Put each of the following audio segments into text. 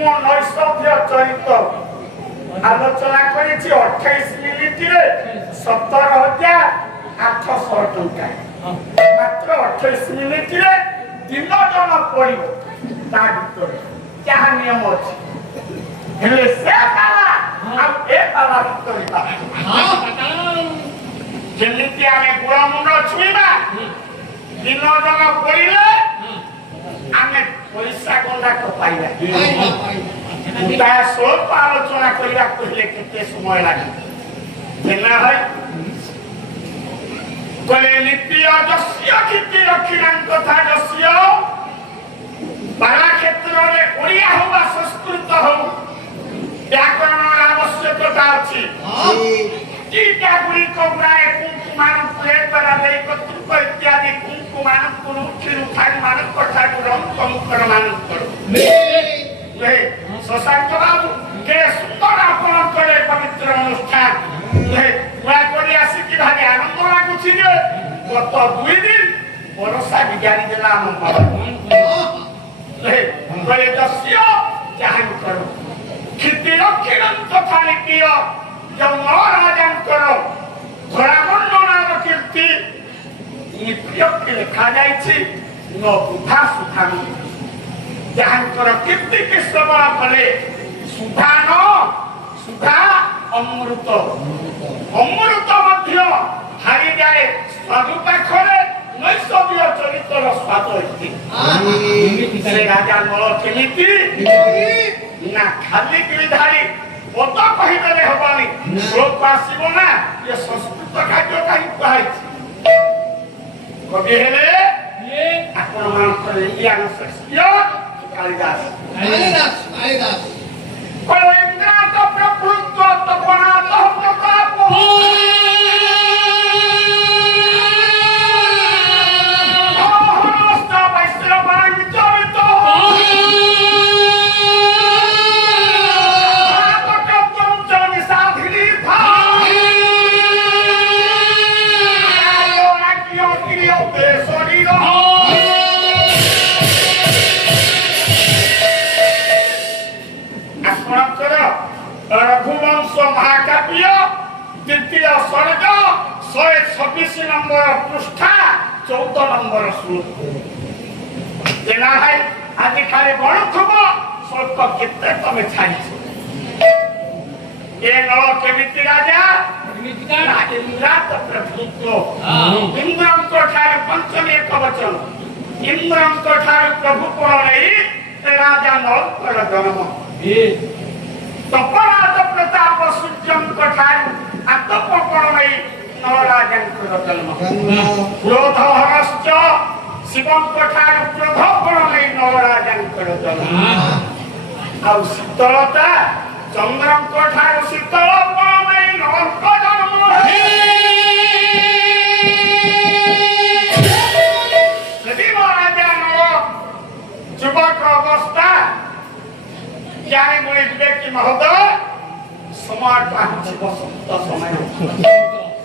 ମୁଁ ନୈଷଧୀୟ ଚରିତ୍ର ଆଲୋଚନା କରିଛି 28 ମିନିଟରେ 17,800 ଟଙ୍କା ମାତ୍ର 28 ମିନିଟରେ 3 ଜଣ ପଡ଼ିବ ତା ଭିତରେ ଯାହା ନିୟମ ଅଛି ହେଲେ ସେ ପାଲା ଆଉ ଏ ପାଲା ଭିତରେ ଯେମିତି ଆମେ ଗୁଣ ମୁଣ୍ଡ ଛୁଇଁବା 3 ଜଣ ପଡ଼ିଲେ ଆମେ ପଇସା ଗଣ୍ଡାକ ପାଇବା ତା ସ୍ୱଳ୍ପ ଆଲୋଚନା କରିବାକୁ ହେଲେ କେତେ ସମୟ ଲାଗେ କହିଲେ ନିତ୍ୟ ଯସ୍ୟ କୀର୍ତ୍ତି ରକ୍ଷିଣାଙ୍କ କଥା ଯସ୍ୟ ପାଲା କ୍ଷେତ୍ରରେ ଓଡ଼ିଆ ହଉ ବା ସଂସ୍କୃତ ହଉ ବ୍ୟାକରଣର ଆବଶ୍ୟକତା ଅଛି ଦିଟା ଗୁଡ଼ିକ ପ୍ରାୟ କୁଙ୍କୁମାନଙ୍କୁ ଦେଇ କର୍ତ୍ତୃକ ଇତ୍ୟାଦି କୁଙ୍କୁମାନଙ୍କୁ ରୁକ୍ଷିରୁ ଠାରୁମାନଙ୍କ ଠାରୁ ରଙ୍କଙ୍କର ମାନଙ୍କର ଶଶାଙ୍କ ବାବୁ କେ ସୁନ୍ଦର ଆପଣଙ୍କର ପବିତ୍ର ଅନୁଷ୍ଠାନ କରି ଆସିକି ଭାରି ଆନନ୍ଦ ଲାଗୁଛି ଯେ ଗତ 2 ଦିନ ବର୍ଷା ବିଗାଡ଼ି ଦେଲା ଆମ କହିଲେ ଯସ୍ୟ ଯାହା କର କୀର୍ତ୍ତି ରକ୍ଷିଣ ତଥା ନିତ୍ୟ ଯେଉଁ ନରାଜାଙ୍କର ଧରାମଣ୍ଡଳର କୀର୍ତ୍ତି ନିତ୍ୟಕ್ಕೆ ଲେଖାଯାଇଛି ନ ବୁଧା ସୁଧାନ ଯାହାଙ୍କର କୀର୍ତ୍ତିକି ଶ୍ରବଣ କଲେ ସୁଧାନ ସୁଧା ଅମୃତ ଅମୃତ ମଧ୍ୟ ହାରିଯାଏ ସ୍ୱାଦୁ ପାଖରେ ନୈଷଧୀୟ ଚରିତ୍ରର ସ୍ୱାଦ ସେ ରାଜା ନଳ କେମିତି ନା ଖାଲି ଗିରିଧାରୀ ପଦ କହିଦେଲେ ହବନି ଶ୍ଲୋକ ଆସିବ ନା ଏ ସଂସ୍କୃତ କାର୍ଯ୍ୟ କାହିଁ କୁହାଯାଇଛି କବି ହେଲେ ଆପଣମାନଙ୍କର ଇଣ୍ଡିଆନ ଶେକ୍ସପିୟର କାଳିଦାସ ଇନ୍ଦ୍ରାତ ପ୍ରଭୃତ୍ୱ ତପନାତ ପ୍ରତାପ रघुवंश महाकाव्य द्वितीय सर्ग 126 नंबर पृष्ठा 14 नंबर श्लोक आज खाली गणुथुब स्वल्प केते तमे छाड़ी ए नळ केमिति राजा इंद्रात प्रभुत्व इंद्रंक ठार पंचमी एक वचन इंद्रंक ठार प्रभु कोण नहीं राजा नळ कर जन्म तपराज प्रताप सूर्यंक ठारू आतप कोण नहीं नराजंकर जन्म क्रोध हरश्च शिवंक ठारू क्रोध कोण नहीं नराजंकर जन्म आ शीतलता चंद्रंक ठारू शीतल कोण नहीं नरक जन्म यदि महाराजा नर युवक अवस्था ज्ञानी गुणी विवेकी महोदय समाज पाँच बसंत समय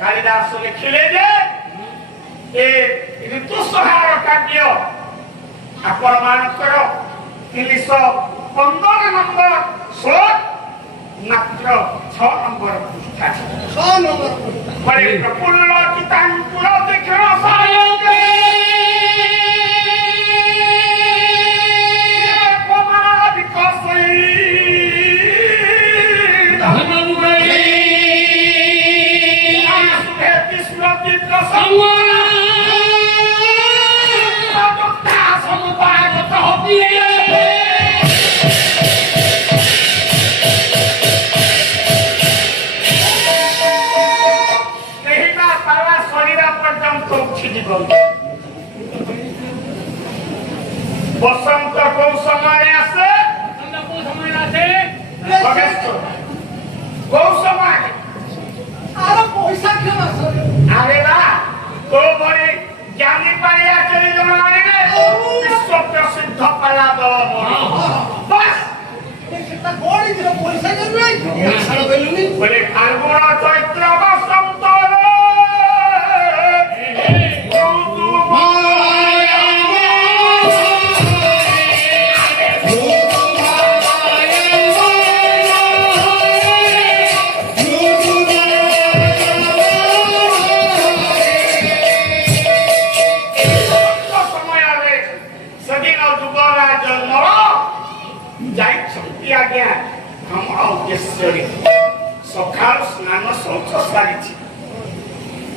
कालिदास लिखिले जे ए ऋतुसंहार काव्य आपण मानकर 315 नंबर श्लोक मात्र 6 नंबर पृष्ठा 6 नंबर बड़े प्रफुल्ल चितांकुल देखण सायोगे बसंत को समय आसे को समय आरो पैसा केना सरे अरे बा तो बड़ी ज्ञानी पाया चली जमाने रे विश्व प्रसिद्ध पाला दल बस सेटा बड़ी दिनो पैसा करबै सारा बेलुनी बोले फाल्गुन चैत्र बसंत रे ଉଦ୍ଦେଶ୍ୟରେ ସକାଳୁ ସ୍ନାନ ଶୌଚ ସାରିଛି।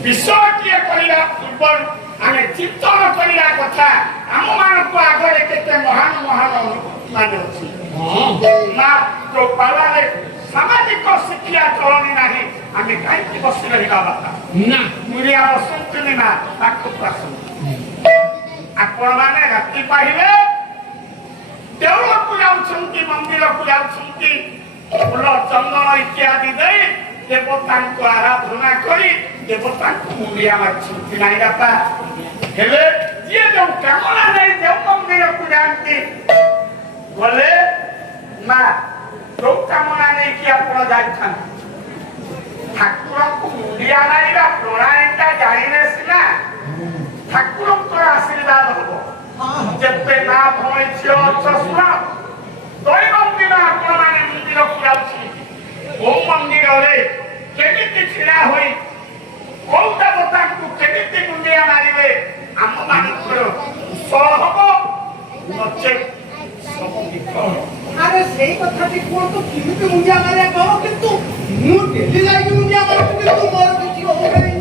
ବିଷୟଟିଏ କରିବା ପୂର୍ବରୁ ଆମେ ଚିନ୍ତନ କରିବା କଥା ଆମମାନଙ୍କ ଆଗରେ କେତେ ମହାନ ମହାନ ଅନୁଭୂତି ମାନେ ଅଛି। ମାତ୍ର ପାଲାରେ ସାମାଜିକ ଶିକ୍ଷା ଚଳଣି ନାହିଁ। ଆମେ କାହିଁକି ବସି ରହିବା କଥା ନା ମୁରିଆ ବସନ୍ତୁନି ନା ପାଖକୁ ଆସନ୍ତୁ। ଆପଣମାନେ ରାତି ପାହିଲେ ଦେଉଳକୁ ଯାଉଛନ୍ତି, ମନ୍ଦିରକୁ ଯାଉଛନ୍ତି, ଫୁଲ ଚନ୍ଦନ ଇତ୍ୟାଦି ଦେଇ ଦେବତାଙ୍କୁ ଆରାଧନା କରି ଦେବତାଙ୍କୁ ମୁଣ୍ଡିଆ ମାରିଛନ୍ତି ନାଇଁ ବାପା। ହେଲେ ଯିଏ ଯୋଉ କାମନା ନେଇ ଯେଉଁ ମନ୍ଦିରକୁ ଯାଆନ୍ତି ଗଲେ ମା ଯୋଉ କାମନା ନେଇକି ଆପଣ ଯାଇଥାନ୍ତି ଠାକୁରଙ୍କୁ ମୁଣ୍ଡିଆ ମାରିବା ପ୍ରଣାଳୀଟା ଜାଣିଲେ ସିନା ଠାକୁରଙ୍କର ଆଶୀର୍ବାଦ ହବ। ଯେତେ ନା ଭଉଣୀ ଝିଅ ଅଛ ଶୁଣ, ଦୈନନ୍ଦିନ ଆପଣମାନେ ମନ୍ଦିରକୁ ଯାଉଛି, କୋଉ ମନ୍ଦିରରେ କେମିତି ଛିଡ଼ା ହୋଇ କୋଉ ଦେବତାଙ୍କୁ କେମିତି ମୁଣ୍ଡିଆ ମାରିବେ ଆମମାନଙ୍କର କୁଶଳ ହବ, ନଚେତ୍ ସବୁ ବିଫଳ। ଆରେ ସେଇ କଥାଟି କୁହନ୍ତୁ କେମିତି ମୁଣ୍ଡିଆ ମାରିବା କହ, କିନ୍ତୁ ମୁଁ ଡେଲି ଯାଇକି ମୁଣ୍ଡିଆ ମାରୁଛି କିନ୍ତୁ ମୋର କିଛି ହଉନାହିଁ।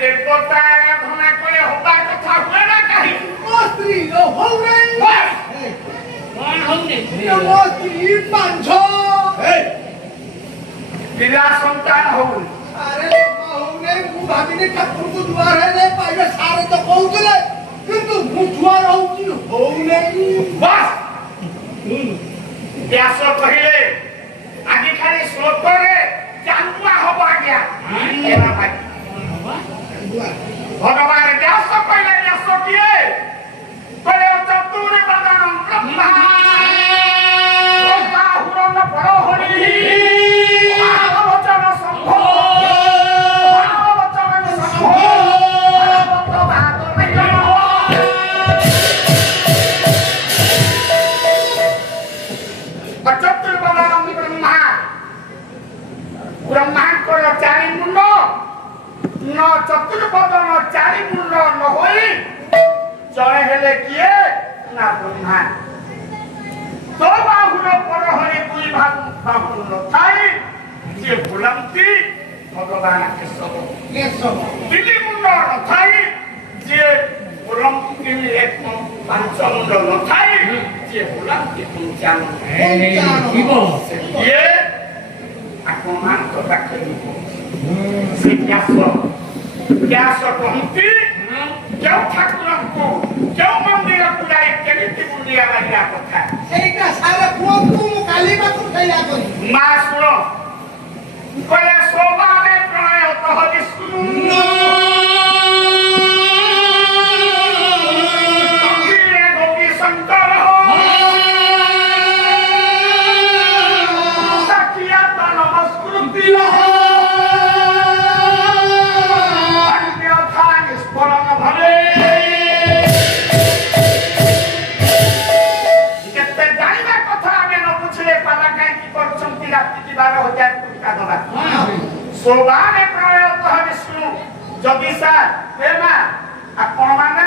ଦେବତା ଆରାଧନା କଲେ ହବା କଥା ହୁଏ ନା କାହିଁକି? ମୋ ସ୍ତ୍ରୀର ହଉନାହିଁ। କଣ ହଉନି? ମୋ ସ୍ତ୍ରୀ ପାଞ୍ଚ ପିଲା ସନ୍ତାନ ହଉନି। ଆରେ ହଉନାହିଁ। ମୁଁ ଭାବିଲି ଠାକୁରଙ୍କୁ ଦୁଆର ହେଲେ ପାଇବେ ସାରେ ତ କହୁଥିଲେ, କିନ୍ତୁ ମୁଁ ଦୁଆର ହଉଛି ହଉନାହିଁ। ବାସ୍ ବ୍ୟାସ କହିଲେ ଆଜିକାଲି ଶ୍ଲୋକରେ ଚାନ୍ଦୁଆ ହବ ଆଜ୍ଞା। ଭଗବାନ ବ୍ୟାସ କହିଲେ, ବ୍ୟାସ କିଏ କହିଲେ ଚତୁରେ ବଦନ ବ୍ରହ୍ମା ବାହୁରନ ପରହରି ବଚନ ସମ୍ଭ ବଚନ ସମ୍ଭ ଚତୁର୍ବଦନ ବ୍ରହ୍ମା। ବ୍ରହ୍ମାଙ୍କର ଚାରି ମୁଣ୍ଡ ন ଚତୁର୍ବଦନ ଚାରି ମୁଣ୍ଡ ନ ହୋଇ ଜଣେ ହେଲେ କିଏ ନା ବ୍ରହ୍ମା। ତୋ ବାହୁର ପରହରି ଦୁଇ ବାହୁ ନଥାଇ ଯିଏ ବୁଲନ୍ତି ଭଗବାନ କେଶବ। ତିନି ମୁଣ୍ଡ ନଥାଇ ଯିଏ ବୁଲନ୍ତି ପାଞ୍ଚ ମୁଣ୍ଡ ନଥାଇ ଯିଏ ବୁଲନ୍ତି ପଞ୍ଚାମୁଣ୍ଡ। ଇଏ ଆପଣମାନଙ୍କ ପାଖରେ ସେ ବ୍ୟାସ କହନ୍ତି କେଉଁ ଠାକୁରଙ୍କୁ କେଉଁ ମନ୍ଦିରକୁ ଯାଇ କେମିତି ମୁଣ୍ଡିଆ ମାରିବା କଥା ସେଇଟା ସାରେ କୁହନ୍ତୁ, ମୁଁ କାଲି ପାଖରୁ ସେଇଆ କରିବି। ମା ଶୁଣ କହିଲେ ସୋବାନେ ପ୍ରଣୟତଃ ବିଷ୍ଣୁ ଦକ୍ଷିଣେ ଗୋପୀ ଶଙ୍କର ସାକ୍ଷିୟାତ ନମସ୍କୃତି ଅନ୍ୟଥା ନିଷ୍ଫଳନ ଭବେ। କେତେ ଜାଣିବା କଥା ଆମେ ନ ବୁଝିଲେ ପାଲା କାହିଁକି କରୁଛନ୍ତି ରାତି 12,000 ଟଙ୍କା ଦବା। ସୋବାନେ ପ୍ରଣୟତଃ ବିଷ୍ଣୁ। ଯଦି ସାର୍ ଏ ମା ଆପଣମାନେ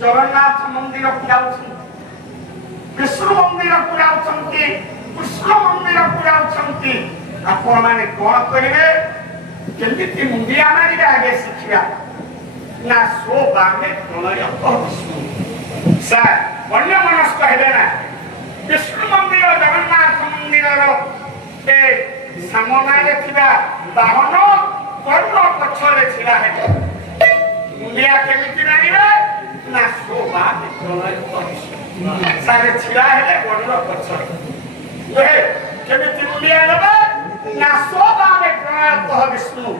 ଜଗନ୍ନାଥ ମନ୍ଦିରକୁ ଯାଉଛନ୍ତି, ବିଷ୍ଣୁ ମନ୍ଦିରକୁ ଯାଉଛନ୍ତି, କୃଷ୍ଣ ମନ୍ଦିରକୁ ଯାଉଛନ୍ତି, ଆପଣମାନେ କଣ କରିବେ? କେମିତି ମୁଣ୍ଡିଆ ମାରିବେ ଆଗେ ଶିଖିବା ନା ସୋବାନେ ପ୍ରଣୟତଃ ବିଷ୍ଣୁ। ସାର୍ ଅନ୍ୟ ମନସ୍କ ହେବେ ନା। ବିଷ୍ଣୁ ମନ୍ଦିର ଜଗନ୍ନାଥ ମନ୍ଦିରର ଏ ସାମନାରେ ଥିବା ବାହନ ଗରୁଡ଼ ପଛରେ ଛିଡ଼ା ହେବେ। ମୁଣ୍ଡିଆ କେମିତି ମାରିବେ ନା ସୋବାନେ ପ୍ରଣୟତଃ ବିଷ୍ଣୁ। ସାରେ ଛିଡ଼ା ହେଲେ ଗରୁଡ଼ ପଛରେ କେମିତି ମୁଣ୍ଡିଆ ନେବେ ନା ସୋବାନେ ପ୍ରଣୟତଃ ବିଷ୍ଣୁ।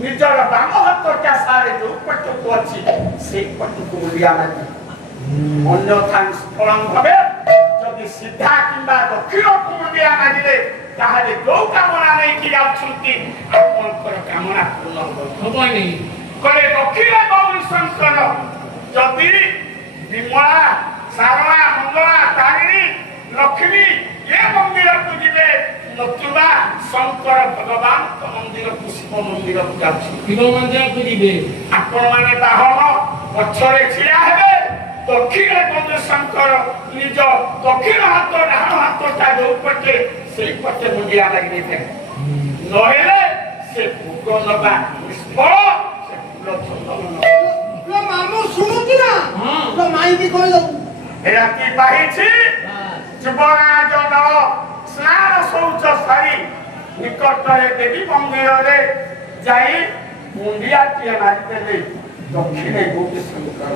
ନିଜର ବାମ ହାତଟା ସାରେ ଯୋଉ ପଟକୁ ଅଛି ସେଇ ପଟକୁ ମୁଣ୍ଡିଆ ମାରିବେ। ଅନ୍ୟଥା ନିଷ୍ଫଳନ ଭାବେ ଯଦି ସିଧା କିମ୍ବା ଦକ୍ଷିଣକୁ ମୁଣ୍ଡିଆ ମାରିଲେ ତାହେଲେ ଯୋଉ କାମନା ନେଇକି ଯାଉଛନ୍ତି ଆପଣଙ୍କର କାମନା ପୂର୍ଣ୍ଣ ହବନି। କହିଲେ ଦକ୍ଷିଣ ଗୌରୀ ଶଙ୍କର ଯଦି ବିମଳା ସାରଳା ମଙ୍ଗଳା ତାରିଣୀ ଲକ୍ଷ୍ମୀ ଏ ମନ୍ଦିରକୁ ଯିବେ, ନତୁବା ଶଙ୍କର ଭଗବାନଙ୍କ ମନ୍ଦିରକୁ ଶିବ ମନ୍ଦିରକୁ ଯାଉଛି। ଶିବ ମନ୍ଦିରକୁ ଯିବେ। ଆପଣମାନେ ବାହନ ପଛରେ ଛିଡ଼ା ହେବେ, ଦକ୍ଷିଣ ବନ୍ଧୁ ଶଙ୍କର ନିଜ ଦକ୍ଷିଣ ହାତ ଡାହାଣ ହାତଟା ଯୋଉ ପଟେ ସେଇ ପଟେ ମୁଣ୍ଡିଆ ଲାଗି ଦେଇଥାଏ ନହେଲେ ସେ ଭୋଗ ନବା ନିଷ୍ଫଳ ସେ ଫୁଲ ଚନ୍ଦନ ମାମୁଁ ଶୁଣୁଛୁ ନା ହଁ। ମାଇକି କହିଦବୁ ରାତି ପାହିଛି ଯୁବରାଜ ଦଳ ସ୍ନାନ ଶୌଚ ସାରି ନିକଟରେ ଦେବୀ ମନ୍ଦିରରେ ଯାଇ ମୁଣ୍ଡିଆଟିଏ ମାରିଦେଲେ ଦକ୍ଷିଣେ ଗୋଟି ଶଙ୍କର